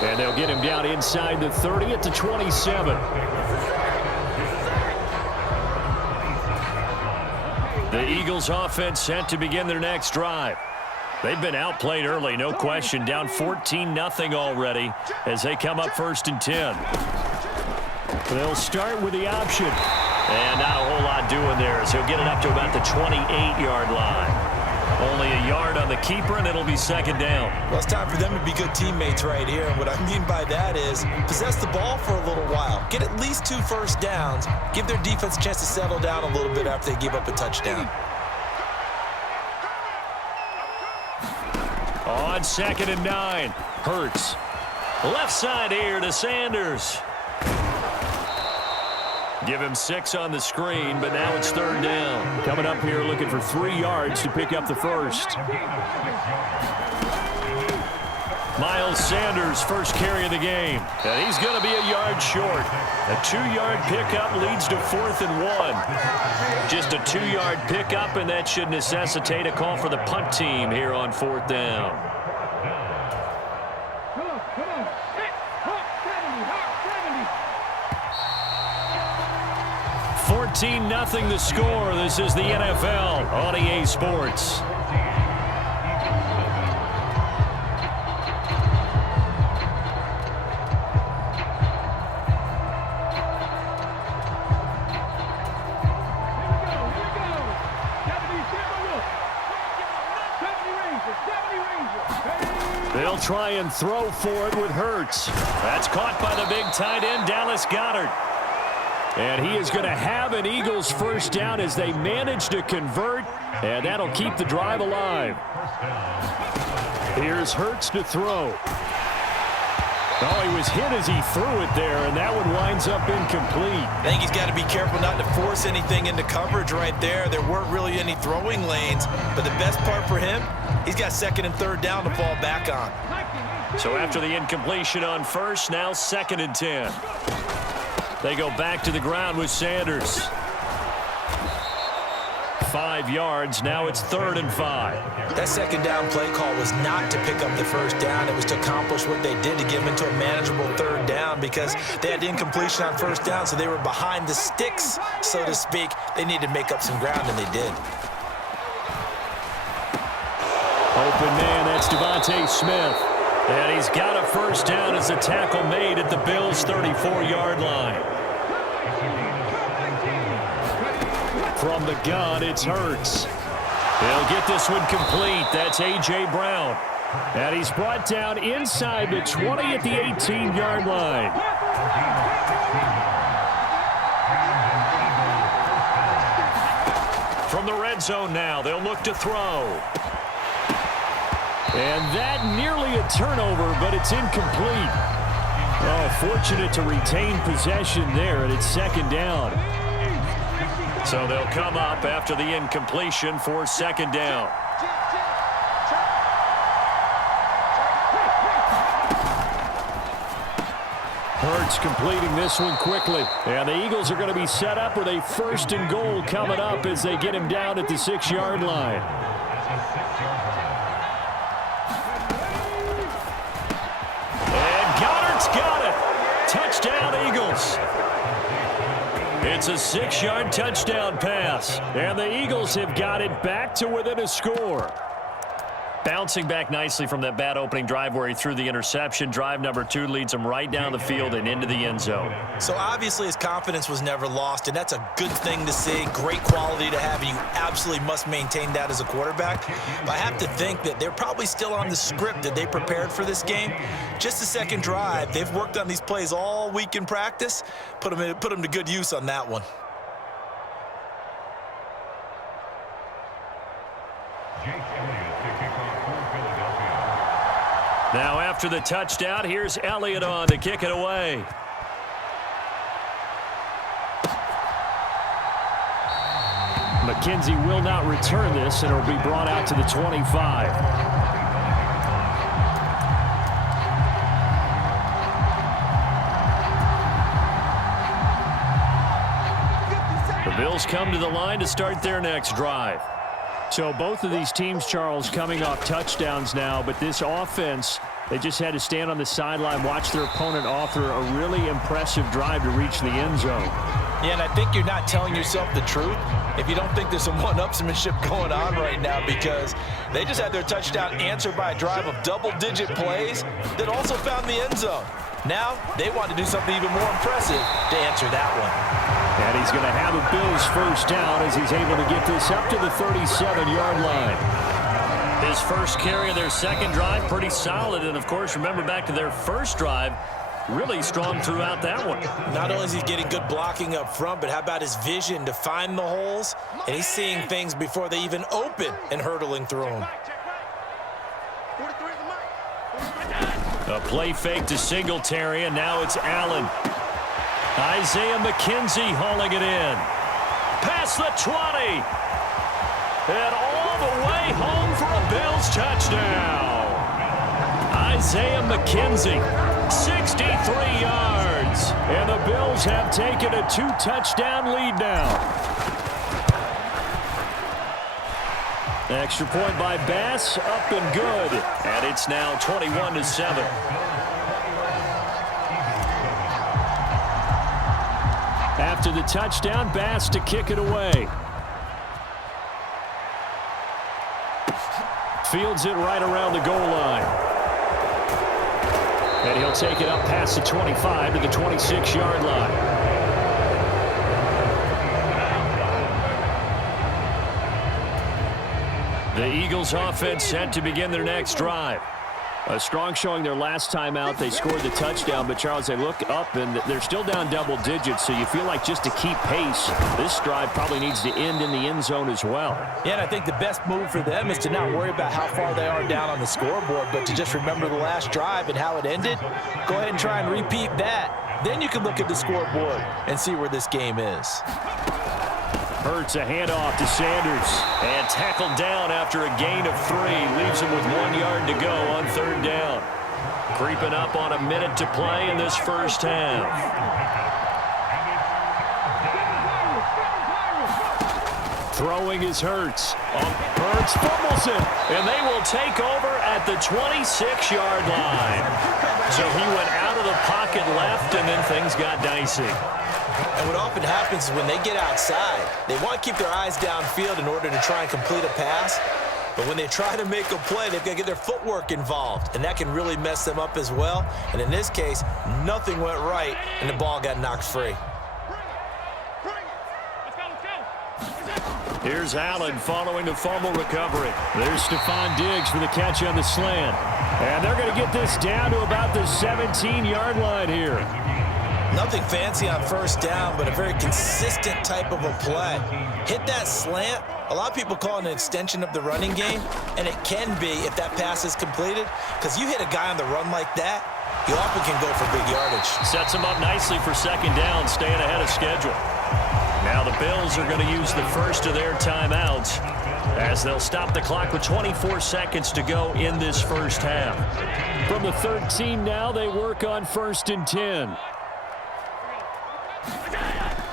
And they'll get him down inside the 30 at the 27. The Eagles offense set to begin their next drive. They've been outplayed early, no question, down 14-0 already as they come up 1st and 10. They'll start with the option. And not a whole lot doing there as he'll get it up to about the 28-yard line. Only a yard on the keeper, and it'll be 2nd down. Well, it's time for them to be good teammates right here. And what I mean by that is possess the ball for a little while. Get at least 2 first downs. Give their defense a chance to settle down a little bit after they give up a touchdown. On 2nd and 9, Hurts. Left side here to Sanders. Give him 6 on the screen, but now it's 3rd down. Coming up here looking for 3 yards to pick up the first. Miles Sanders, first carry of the game. And he's going to be a yard short. A 2-yard pickup leads to 4th and 1. Just a 2-yard pickup, and that should necessitate a call for the punt team here on 4th down. 14-0 the score. This is the NFL on EA Sports. They'll try and throw for it with Hurts. That's caught by the big tight end, Dallas Goedert. And he is going to have an Eagles first down as they manage to convert, and that'll keep the drive alive. Here's Hurts to throw. Oh, he was hit as he threw it there, and that one winds up incomplete. I think he's got to be careful not to force anything into coverage right there. There weren't really any throwing lanes, but the best part for him, he's got 2nd and 3rd down to fall back on. So after the incompletion on first, now 2nd and 10. They go back to the ground with Sanders. 5 yards. Now it's 3rd and 5. That 2nd down play call was not to pick up the first down. It was to accomplish what they did to get them into a manageable 3rd down because they had incompletion on first down, so they were behind the sticks, so to speak. They needed to make up some ground, and they did. Open man, that's Devontae Smith. And he's got a first down as a tackle made at the Bills' 34-yard line. From the gun, it's Hurts. He'll get this one complete. That's A.J. Brown. And he's brought down inside the 20 at the 18-yard line. From the red zone now, they'll look to throw. And that nearly a turnover, but it's incomplete. Oh, fortunate to retain possession there, and it's 2nd down. So they'll come up after the incompletion for 2nd down. Hurts completing this one quickly. And the Eagles are going to be set up with a 1st and goal coming up as they get him down at the 6-yard line. Got it. Touchdown, Eagles. It's a 6-yard touchdown pass. And the Eagles have got it back to within a score. Bouncing back nicely from that bad opening drive where he threw the interception. Drive number 2 leads him right down the field and into the end zone. So obviously his confidence was never lost, and that's a good thing to see. Great quality to have, and you absolutely must maintain that as a quarterback. But I have to think that they're probably still on the script that they prepared for this game. Just the 2nd drive. They've worked on these plays all week in practice. Put them to good use on that one. Now after the touchdown, here's Elliott on to kick it away. McKenzie will not return this, and it'll be brought out to the 25. The Bills come to the line to start their next drive. So both of these teams, Charles, coming off touchdowns now, but this offense, they just had to stand on the sideline, watch their opponent author a really impressive drive to reach the end zone. Yeah, and I think you're not telling yourself the truth if you don't think there's some one-upsmanship going on right now, because they just had their touchdown answered by a drive of double-digit plays that also found the end zone. Now they want to do something even more impressive to answer that one. And he's going to have a Bills first down as he's able to get this up to the 37-yard line. His first carry of their second drive, pretty solid. And, of course, remember back to their first drive, really strong throughout that one. Not only is he getting good blocking up front, but how about his vision to find the holes? And he's seeing things before they even open and hurtling through them. A play fake to Singletary, and now it's Allen. Isaiah McKenzie hauling it in. Past the 20. And all the way home for a Bills touchdown. Isaiah McKenzie, 63 yards. And the Bills have taken a 2-touchdown lead now. Extra point by Bass, up and good. And it's now 21-7. After the touchdown, Bass to kick it away. Fields it right around the goal line. And he'll take it up past the 25 to the 26-yard line. The Eagles offense set to begin their next drive. A strong showing their last time out. They scored the touchdown, but Charles, they look up and they're still down double digits, so you feel like just to keep pace, this drive probably needs to end in the end zone as well. Yeah, and I think the best move for them is to not worry about how far they are down on the scoreboard, but to just remember the last drive and how it ended. Go ahead and try and repeat that. Then you can look at the scoreboard and see where this game is. Hurts a handoff to Sanders. And tackled down after a gain of 3. Leaves him with 1 yard to go on third down. Creeping up on a minute to play in this first half. Throwing is Hurts. Hurts fumbles it. And they will take over at the 26-yard line. So he went out of the pocket left, and then things got dicey. And what often happens is when they get outside, they want to keep their eyes downfield in order to try and complete a pass. But when they try to make a play, they've got to get their footwork involved, and that can really mess them up as well. And in this case, nothing went right, and the ball got knocked free. Here's Allen following the fumble recovery. There's Stephon Diggs for the catch on the slant. And they're going to get this down to about the 17-yard line here. Nothing fancy on first down, but a very consistent type of a play. Hit that slant. A lot of people call it an extension of the running game, and it can be if that pass is completed, because you hit a guy on the run like that, he often can go for big yardage. Sets him up nicely for second down, staying ahead of schedule. Now the Bills are going to use the first of their timeouts as they'll stop the clock with 24 seconds to go in this first half. From the 13 now, they work on 1st and 10.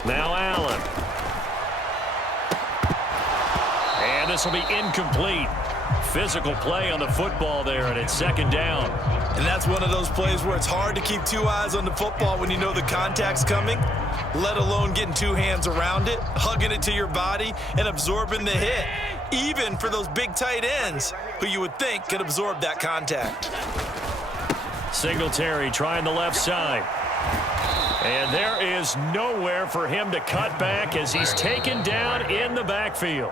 Now Allen. And this will be incomplete. Physical play on the football there, and it's second down. And that's one of those plays where it's hard to keep 2 eyes on the football when you know the contact's coming, let alone getting 2 hands around it, hugging it to your body, and absorbing the hit, even for those big tight ends who you would think could absorb that contact. Singletary trying the left side. And there is nowhere for him to cut back as he's taken down in the backfield.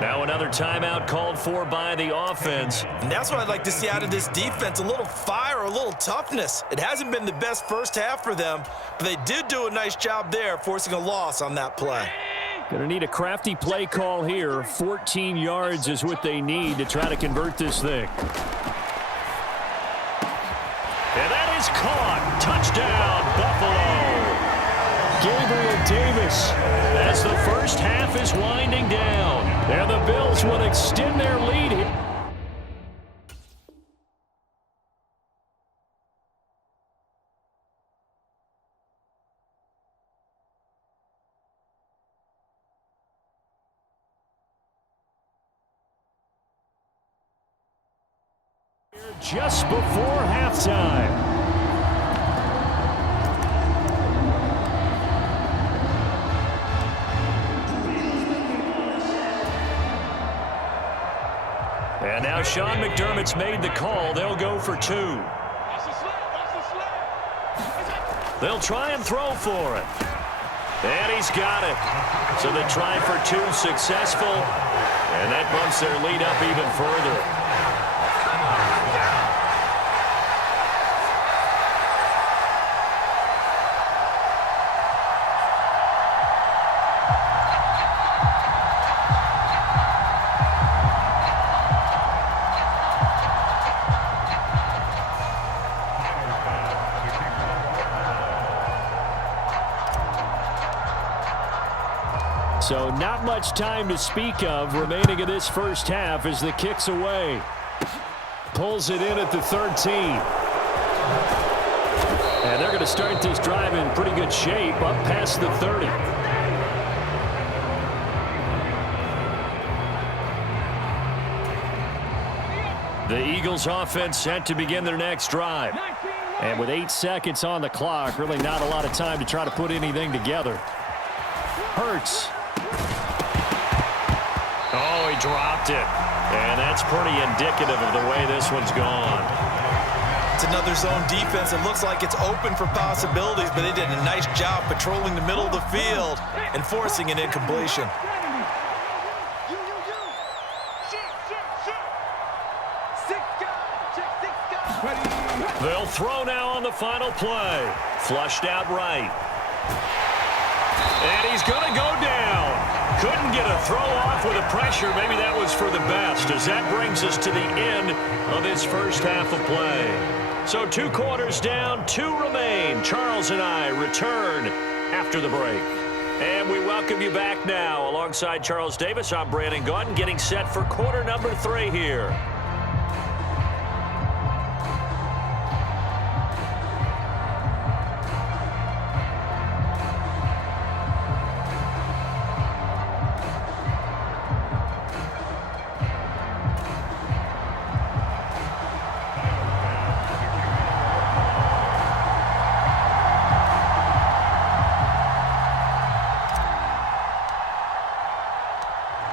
Now another timeout called for by the offense. And that's what I'd like to see out of this defense, a little fire, a little toughness. It hasn't been the best first half for them, but they did do a nice job there, forcing a loss on that play. Going to need a crafty play call here. 14 yards is what they need to try to convert this thing. And that is caught. Touchdown, Buffalo. Gabriel Davis as the first half is winding down. And the Bills will extend their lead here. just before halftime. And now Sean McDermott's made the call. They'll go for 2. They'll try and throw for it. And he's got it. So the try for 2 successful. And that bumps their lead up even further. So not much time to speak of remaining in this first half as the kick's away. Pulls it in at the 13. And they're going to start this drive in pretty good shape up past the 30. The Eagles offense set to begin their next drive. And with 8 seconds on the clock, really not a lot of time to try to put anything together. Hurts. Oh, he dropped it. And that's pretty indicative of the way this one's gone. It's another zone defense. It looks like it's open for possibilities, but they did a nice job patrolling the middle of the field and forcing an incompletion. They'll throw now on the final play. Flushed out right. And he's going to go down. Couldn't get a throw off with the pressure. Maybe that was for the best, as that brings us to the end of this first half of play. So 2 quarters down, 2 remain. Charles and I return after the break. And we welcome you back now. Alongside Charles Davis, I'm Brandon Gaudin, getting set for quarter number 3 here.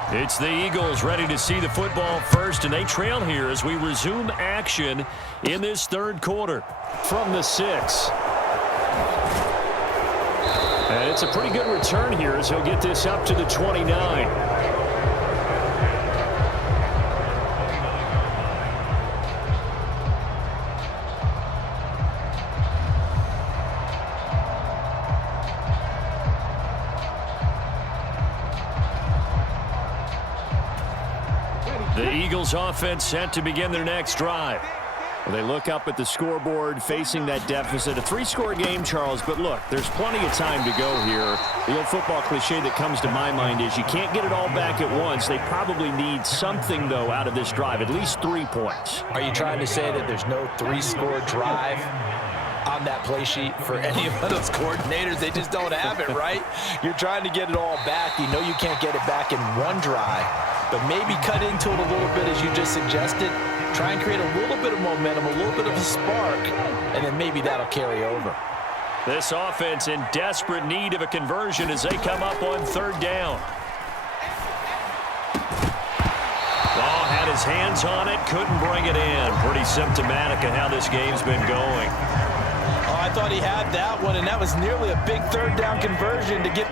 It's the Eagles ready to see the football first, and they trail here as we resume action in this third quarter from the 6. And it's a pretty good return here as he'll get this up to the 29. The Eagles offense set to begin their next drive. Well, they look up at the scoreboard facing that deficit. A 3-score game, Charles, but look, there's plenty of time to go here. The old football cliche that comes to my mind is you can't get it all back at once. They probably need something, though, out of this drive, at least 3 points. Are you trying to say that there's no 3-score drive on that play sheet for any of those coordinators? They just don't have it, right? You're trying to get it all back. You know you can't get it back in one drive, but maybe cut into it a little bit as you just suggested. Try and create a little bit of momentum, a little bit of a spark, and then maybe that'll carry over. This offense in desperate need of a conversion as they come up on 3rd down. Ball had his hands on it, couldn't bring it in. Pretty symptomatic of how this game's been going. Oh, I thought he had that one, and that was nearly a big 3rd down conversion to get